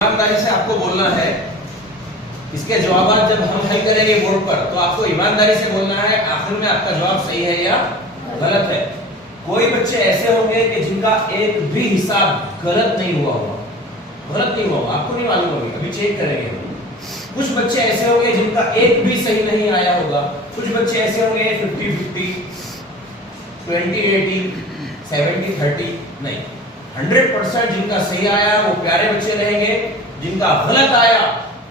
ईमानदारी से आपको बोलना है। इसके जवाब जब हम हल करेंगे बोर्ड पर तो आपको ईमानदारी से बोलना है आखिर में आपका जवाब सही है या गलत है। कोई बच्चे ऐसे होंगे कि जिनका एक भी हिसाब गलत नहीं हुआ होगा, गलत नहीं हुआ होगा, आपको नहीं मालूम होगा, अभी चेक करेंगे हम। कुछ बच्चे ऐसे होंगे जिनका एक भी सही नहीं आया होगा, कुछ बच्चे ऐसे होंगे 50-50, 20-80, 70-30, नहीं 100% जिनका सही आया वो प्यारे बच्चे रहेंगे। जिनका गलत आया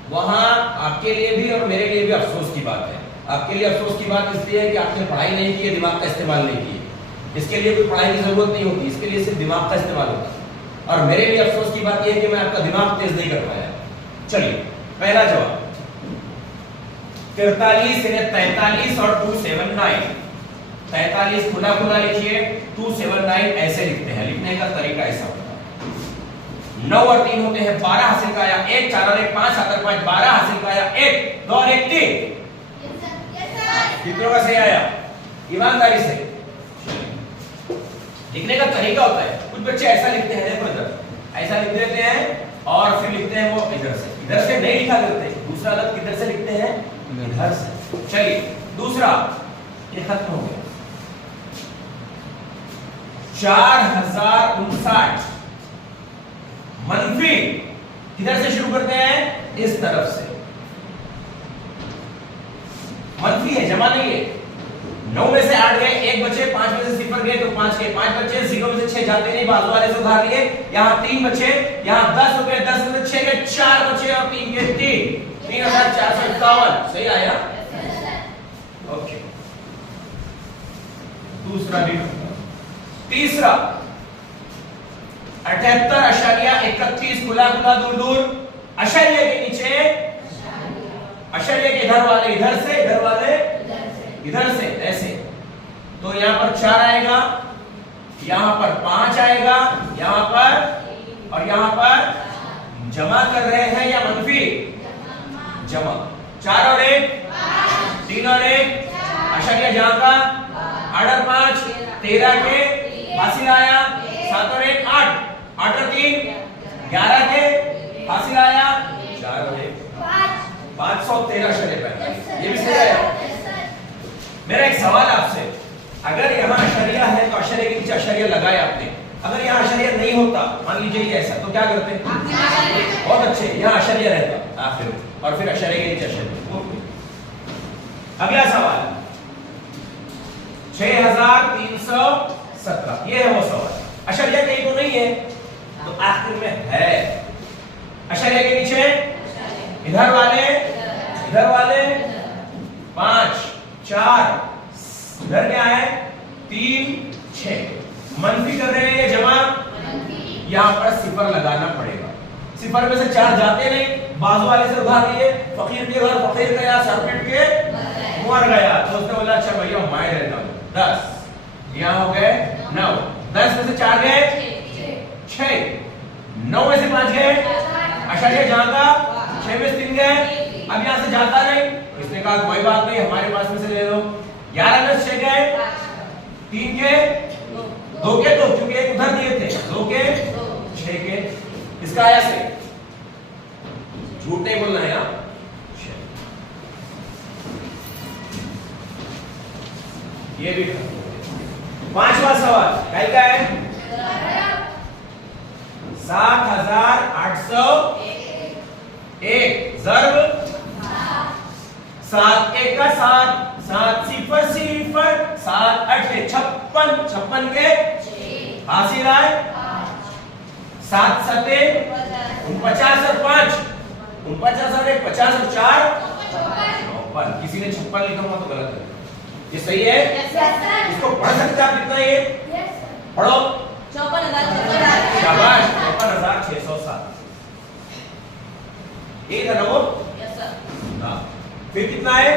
वहां आपके लिए भी और मेरे लिए भी अफसोस की बात है। आपके लिए अफसोस की बात इसलिए है कि आपने पढ़ाई नहीं की, दिमाग का इस्तेमाल नहीं किया। इसके लिए कोई पढ़ाई की जरूरत नहीं होती, इसके लिए सिर्फ दिमाग का इस्तेमाल होता है। और मेरे लिए अफसोस की बात यह है कि मैं आपका दिमाग तेज नहीं कर पाया। चलिए पहला जवाब 43 यानी 43 और 279। 43 खुला खुला लिखिए, 279 ऐसे लिखते हैं। लिखने का तरीका ऐसा होता है 9 और 3 होते हैं 12 हासिल का आया 1, 4 और 1 5, 7 और 5 12 हासिल का आया 1, 2 और 1 3। कितनों का सही आया? ईमानदारी से लिखने का तरीका होता है। कुछ बच्चे ऐसा लिखते हैं, देखो इधर ऐसा लिख देते हैं और फिर लिखते हैं वो इधर से नहीं लिखा करते। दूसरा अलग किधर से लिखते हैं? इधर से। चलिए दूसरा, ये खत्म हो गया। 4059 मनफी किधर से शुरू करते हैं? इस तरफ से। मनफी है, जमा नहीं है। 9 में से 8 गए, 1 बचे, 5 में से 0 गए तो 5 गए, 5 बचे, 0 में से 6 जाते नहीं, बाजू वाले से उधार लिए। यहाँ 3 बचे, यहाँ 10 हो गए, 10 में से 6 गए, 4 बचे और 3 गए 3, 3451 सही आया। ओके, दूसरा भी। तीसरा 78.31 खुला खुला दूर दूर, अशर्य के नीचे, अशर्य के इधर वाले इधर से, इधर वाले इधर से, ऐसे। तो यहां पर 4 आएगा, यहां पर 5 आएगा, यहां पर और यहां पर जमा कर रहे हैं या मनफी? जमा। 4 और 1 3 और 1 अशर्य जहां का 8 और 5 13 के हासिल आया, 7 और 1 8, 8 और 3 11 के हासिल आया, 4 और 1 513 अशर्य। ये भी सही आया। मेरा एक सवाल आपसे, अगर यहाँ अशर्या है तो अशर्य के नीचे अशर्य लगाए आपने, अगर यहाँ अशर्य नहीं होता, मान लीजिए ये ऐसा, तो क्या करते? बहुत अच्छे, यहाँ अशर्य रहता आखिर और फिर अशर्य के नीचे अशर्य। अगला सवाल 6317, ये है वो सवाल। अशर्य कहीं तो नहीं है, तो आखिर में है। अशर्य के नीचे इधर वाले 5 4, इधर क्या है 3 6, मनफी कर रहे हैं ये जमा, यहां पर 0 लगाना पड़ेगा। 0 में से 4 जाते नहीं, बाजू वाले से उधार लिए, फकीर के घर फकीर गया, सरपेट के मर गया, तो उसने बोला अच्छा भैया मैं रहता हूं 10, यहां हो गए 9, 10 में से 4 गए 6, 9 में से 5 गए अशर्य जहां का, 6 में से 3 गए, अब यहां से जाता नहीं, इसने कहा कोई बात नहीं हमारे पास में से ले लो। 11 में 6 गए, 3 के 2 के 2, क्योंकि एक उधर दिए थे, 2 के 6 के, इसका आया से झूठ नहीं बोलना है ना। ये भी 5वां सवाल क्या है? 7801 ज़र्ब 7 1 का 7, 7 0 0, 7 8 56, 56 के हासिल आए, 7 7 49 और 5 49 और 1 50 और 4 54। किसी ने 56 लिखा हुआ तो गलत है, ये सही है। इसको पढ़ सकते हैं आप? कितना ये पढ़ो? 54,000 शाबाश, 54,607 ये था ना वो। हाँ, फिर कितना है?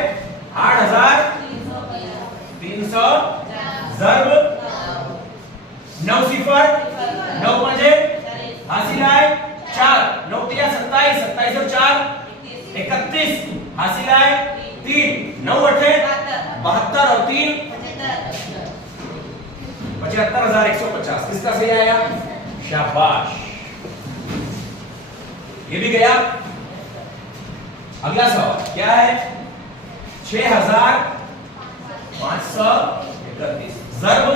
8,300 ज़र्ब 9 0 9 5 हासिल आए 4, 9 3 27, 27 और 4 31 हासिल आए 3, 9 8 72 और 3 75,150। किसका सही आया? शाबाश। ये भी गया। अगला सवाल क्या है? 6531 ज़र्ब,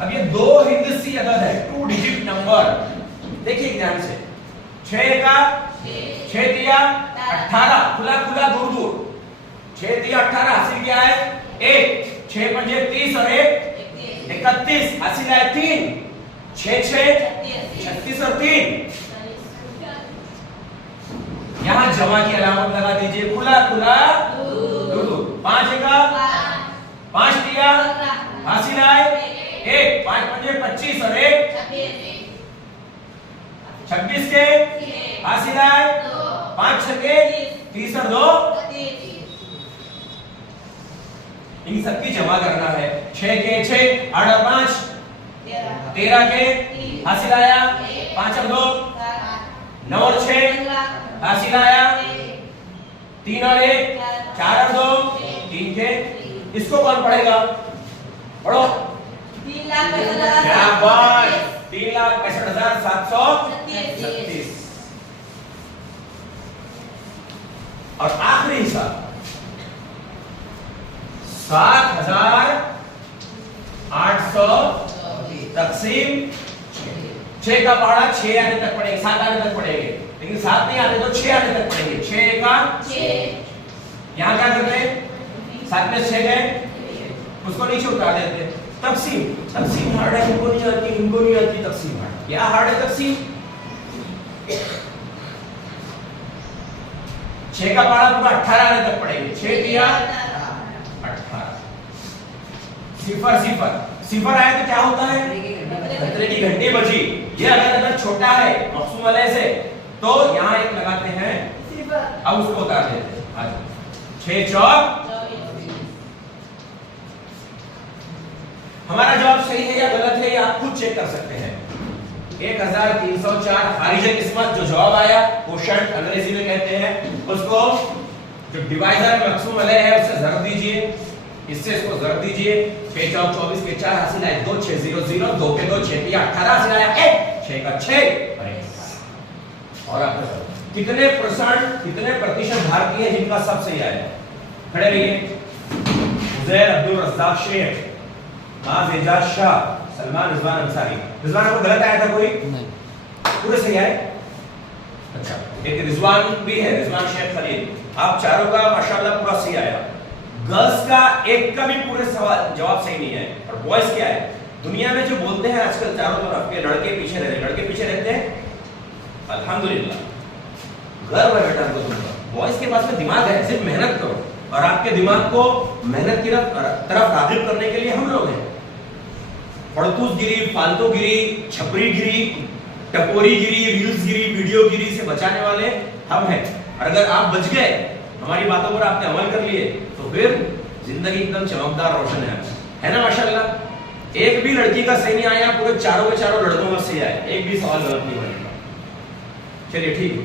अब ये दो हिंदसी अदद है, 2 डिजिट नंबर। देखिए ध्यान से, 6 का 6 दिया 18, खुला खुला दूर दूर, 6 दिया 18, हासिल क्या है 1, 6 पंजे 30 और 1 31, हासिल है 3, 6 6 36 और 3। यहाँ जमा की अलामत लगा दीजिए, खुला खुला दूर दूर, 5 का 5 दिया, हासिल है 1, 5 पंजे 25 और 1 26 के हासिल है 5 छक्के 30 और 2। इन सबकी जमा करना है। 6 के 6 8 और 5 13 के हासिल आया 5 और 2 9 और 6 हासिल आया 3 और 1 4 और 2 3 के। इसको कौन पढ़ेगा? पढ़ो। 3,65,737। और आखिरी हिसाब 7,800 तकसीम 6 का पहाड़ा 6 आने तक पढ़ेंगे, 7 आने तक पढ़ेंगे, लेकिन 7 नहीं आने तो 6 आने तक पढ़ेंगे। 6 का 6, यहाँ क्या करते हैं 7 में 6 गए, उसको नीचे उतार देते हैं। तकसीम, तकसीम हार्ड है, इनको नहीं आती, इनको नहीं आती तकसीम हार्ड। क्या हार्ड है तकसीम? 6 का पहाड़ा पूरा 18 आने तक पढ़ेंगे। 6 दिया 18, सिफर सिफर सिफर आया तो क्या होता है? खतरे की घंटी बजी। ये अगर छोटा है मकसूम अलैह से तो यहाँ एक लगाते हैं, अब उसको उतार देते हैं। 6 चौक, हमारा जवाब सही है या गलत है ये आप खुद चेक कर सकते हैं। 1304 खारिज किस्मत जो जवाब आया, क्वोशंट अंग्रेजी में कहते हैं उसको, जो डिवाइजर मकसूम अलैह है उससे ज़रब दीजिए, इससे इसको ज़रब दीजिए। 6 चौक 24 के 4 हासिल आए 2, 6 0 0, 2 के 2 6 18 हासिल आया 1, 6 का 6 और आपका कितने प्रतिशत भारतीय हैं जिनका सब सही आया? खड़े रहिए। उज़ैर अब्दुल रज़्ज़ाक शेख, माज़ एजाज शाह, सलमान रिजवान अंसारी। रिजवान को गलत आया था कोई? नहीं, पूरे सही आए। अच्छा, एक रिजवान भी है, रिजवान शेख खलील। आप चारों का माशाल्लाह पूरा सही आया। गर्ल्स का एक का भी पूरे सवाल जवाब सही नहीं है। और बॉयज क्या है? दुनिया में जो बोलते हैं आजकल चारों तरफ के लड़के पीछे रहते हैं। अल्हम्दुलिल्लाह, गर्व है बेटा तुमको। बॉयज के पास में दिमाग है, सिर्फ मेहनत करो। और आपके दिमाग को मेहनत की तरफ राग़िब करने के लिए हम लोग हैं। फड़तूसगिरी, फालतूगिरी, छपरीगिरी, टपोरीगिरी, रील्सगिरी, वीडियोगिरी से बचाने वाले हम हैं। और अगर आप बच गए, हमारी बातों पर आपने अमल कर लिए, तो फिर जिंदगी एकदम चमकदार रोशन है ना माशाल्लाह। एक भी लड़की का सही नहीं आया, पूरे चारों के चारों लड़कों का सही आया, एक भी सवाल गलत नहीं बनेगा। चलिए ठीक है।